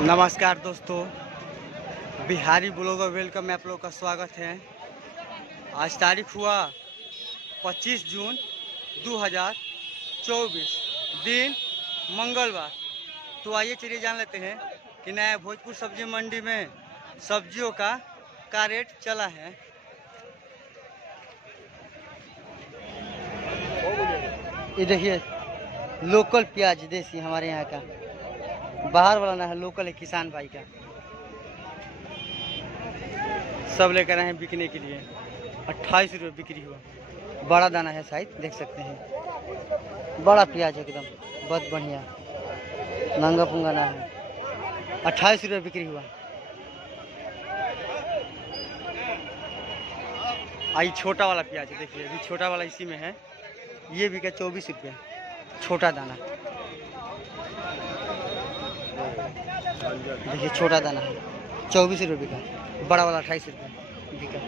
नमस्कार दोस्तों, Bihari blogger welcome में आप लोग का स्वागत है। आज तारीख हुआ 25 जून 2024, दिन मंगलवार। तो आइए चलिए जान लेते हैं कि नया भोजपुर सब्जी मंडी में सब्जियों का क्या रेट चला है। ये देखिए लोकल प्याज देसी हमारे यहाँ का, बाहर वाला ना है, लोकल है, किसान भाई का। सब लेकर आए हैं बिकने के लिए। 28 रुपये बिक्री हुआ। बड़ा दाना है शायद, देख सकते हैं। बड़ा प्याज है एकदम, बहुत बढ़िया, नंगा पुंगा ना है। 28 रुपये बिक्री हुआ। आई छोटा वाला प्याज देखिए, अभी छोटा वाला इसी में है। ये भी क्या 24 रुपये छोटा दाना। देखिए छोटा दाना है 24 रुपये का, बड़ा वाला 28 रुपये बिका।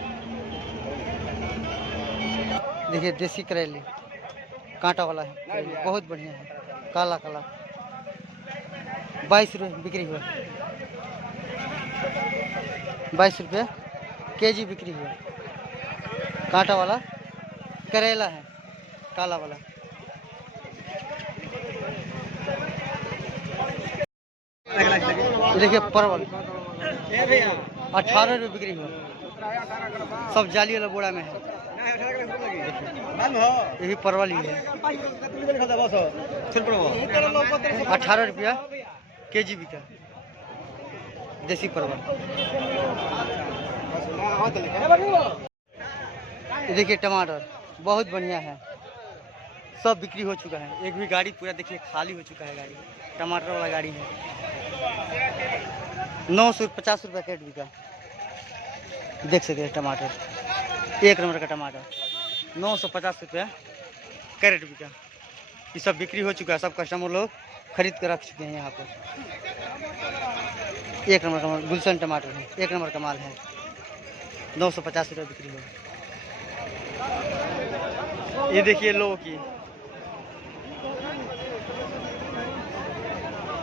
देखिए देसी करेले कांटा वाला है, बहुत बढ़िया है, काला काला। 22 रुपये बिक्री हुआ। 22 रुपये केजी बिक्री हुआ। कांटा वाला करेला है, काला वाला। देखिए परवल 18 रुपये बिक्री हुआ। सब जाली वाला बोरा में है। ये भी परवल ही है। 18 रुपया केजी बिका देसी परवल। ये देखिए टमाटर बहुत बढ़िया है, सब बिक्री हो चुका है। एक भी गाड़ी पूरा देखिए खाली हो चुका है। गाड़ी टमाटर वाला गाड़ी है। 950 रुपये कैरेट बिका, देख सकते हैं। टमाटर एक नंबर का टमाटर 950 रुपया कैरेट बिका। ये सब बिक्री हो चुका है, सब कस्टमर लोग खरीद कर रख चुके हैं यहाँ पर। एक नंबर का गुलशन टमाटर है, एक नंबर का माल है। 950 रुपये बिक्री हुआ। ये देखिए लौकी,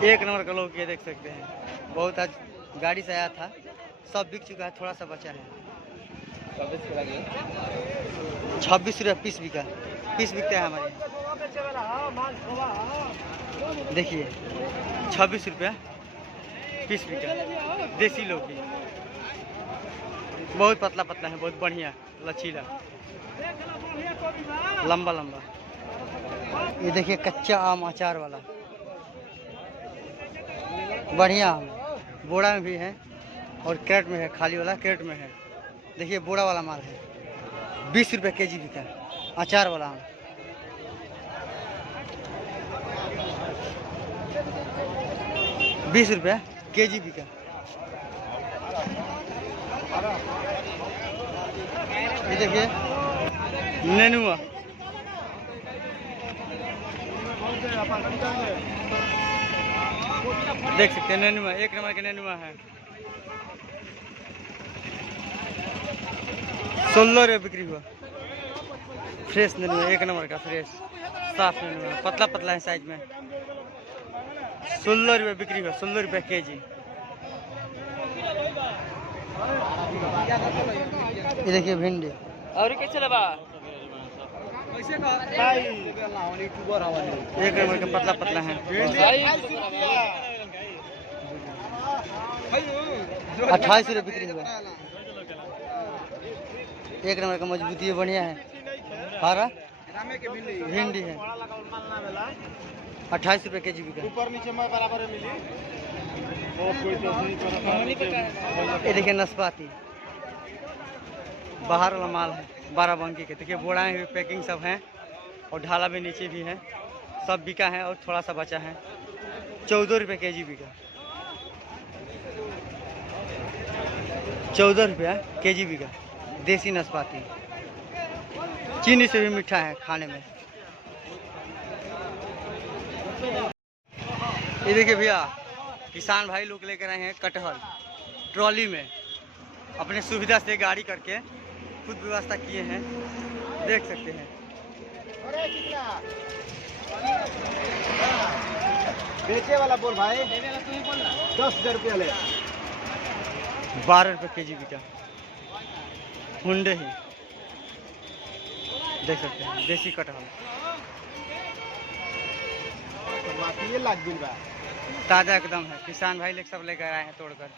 एक नंबर का लौकी देख सकते हैं। बहुत आज गाड़ी से आया था, सब बिक चुका है, थोड़ा सा बचा है। 26 रुपये पीस बिका। पीस बिकता है हमारे। देखिए 26 रुपया पीस बिका देसी लौकी। बहुत पतला पतला है, बहुत बढ़िया, लचीला, लंबा लंबा। ये देखिए कच्चा आम अचार वाला, बढ़िया आम, बोरा में भी है और कैरेट में है। खाली वाला कैरेट में है। देखिए बोरा वाला माल है। 20 रुपये केजी बिका अचार वाला आम। ₹20 केजी बिका। ये देखिए नेनुआ, देख सकते हैं नेनुआ, एक नंबर का नेनुआ है। 16 रुपये बिक्री हुआ। फ्रेश नेनुआ, एक नंबर का फ्रेश साफ नेनुआ, पतला पतला है साइज में। 16 रुपये बिक्री हुआ। 16 रुपये केजी। ये देखिए भिंडी और कैसे लगा, एक नंबर का पतला पतला है। 28 रुपये बिक्री हुआ। एक नंबर का मजबूती है, बढ़िया है। हरा भिंडी है 28 रुपये केजी बिका। ये देखिए नाशपाती, बाहर वाला माल है, 12 बंकी के। देखिए बोराएं हुई पैकिंग सब हैं और ढाला भी नीचे भी है। सब बिका है और थोड़ा सा बचा है। 14 रुपये केजी बिका। 14 रुपया केजी बिका देसी नाशपाती। चीनी से भी मीठा है खाने में। ये देखिए भैया किसान भाई लोग लेकर आए हैं कटहल ट्रॉली में। अपने सुविधा से गाड़ी करके खुद व्यवस्था किए हैं, देख सकते हैं। बेचे वाला बोल भाई, 10,000 रुपया ले। 12 रुपये के जी बिका। हुंडे ही देख सकते हैं, देसी कटहल ये लाख बिल बा, ताज़ा एकदम है। किसान भाई लोग सब लेकर आए हैं तोड़कर।